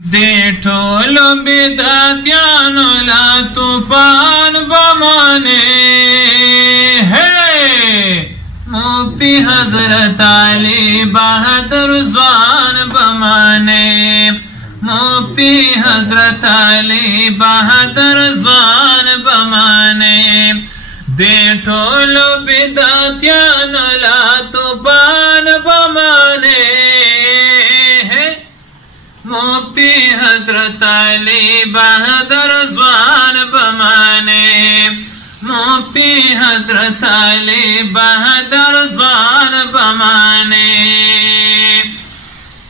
दे ठोलो बिदातियानो ला तूफान बमाने है मुफ्ती हजरत अली बहादुर ज़वान बमाने मुफ्ती हजरत अली बहादुर ज़वान बमाने दे ठोलो बिदातियानो ला तूफान बमाने मुफ्ती हजरत अली बहादुर ज़वान बमाने मुफ्ती हजरत अली बहादुर ज़वान बमाने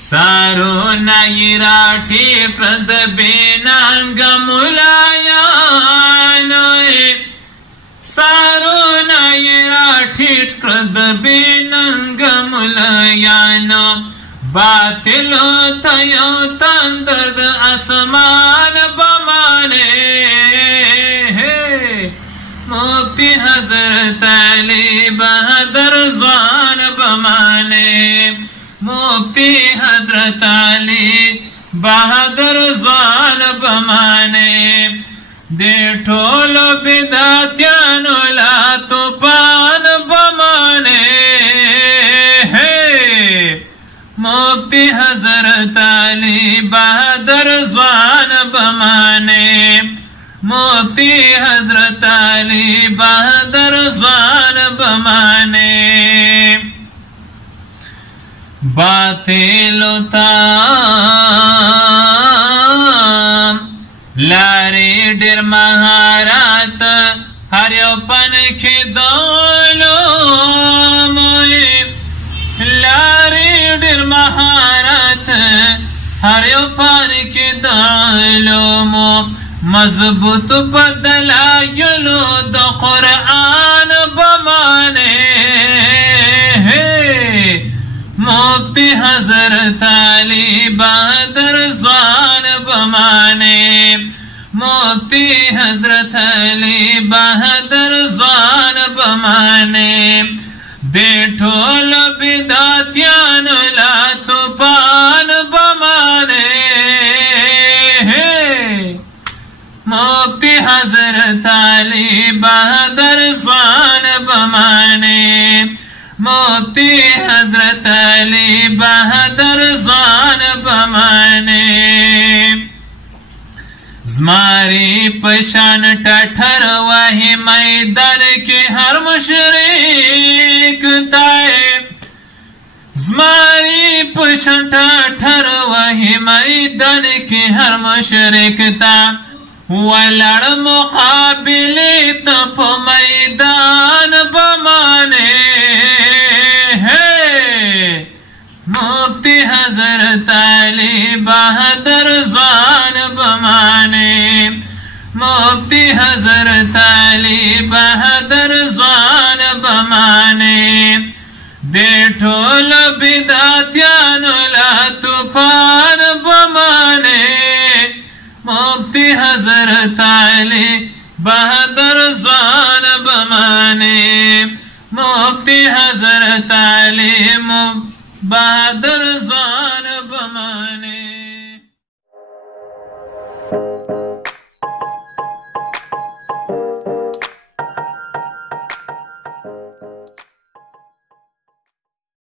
सारो नायराठी प्रद बेनांग मुलायानो सारो नायराठी प्रद बेनांग मुलायानो बातिलो थयो तंदर्द आसमान बमाने मुफ्ती हजरत अली बहादुर ज़वान बमाने मुफ्ती हजरत अली बहादुर ज़वान बमाने दे ठोलो बिदातियानो ला तूफान बमाने मुफ्ती हजरत अली बहादुर ज़वान बमाने मुफ्ती हजरत अली बहादुर ज़वान बमाने बातिलो लारे डेर महारात हरियो पन के दोलो मोए लारे डेर महारात हरियो पन के दोलो मो मजबूत बदलायलो दो कुरान बमाने मुफ्ती हजरत अली बहादुर ज़वान बमाने मुफ्ती हजरत अली बहादुर ज़वान बमाने दे ठोलो बिदातियानो ला तूफान बमाने मुफ्ती हजरत अली बहादुर ज़वान बमाने मुफ्ती हजरत अली बहादुर ज़वान बमाने ज़मारी पशान टठर वही मैदान के हर मुशरिक ताए ज़मारी पशान टठर वही मैदान के हर मुशरिक ता वलड़ मुकाबिले तप मैदान बमाने मुफ्ती हजरत अली बहादुर ज़वान बमाने मुफ्ती हजरत अली बहादुर ज़वान बमाने दे ठोलो बिदातियानो ला तूफान बमाने मुफ्ती हजरत अली बहादुर ज़वान बमाने मुफ्ती हजरत अली बहादुर ज़वान बमाने।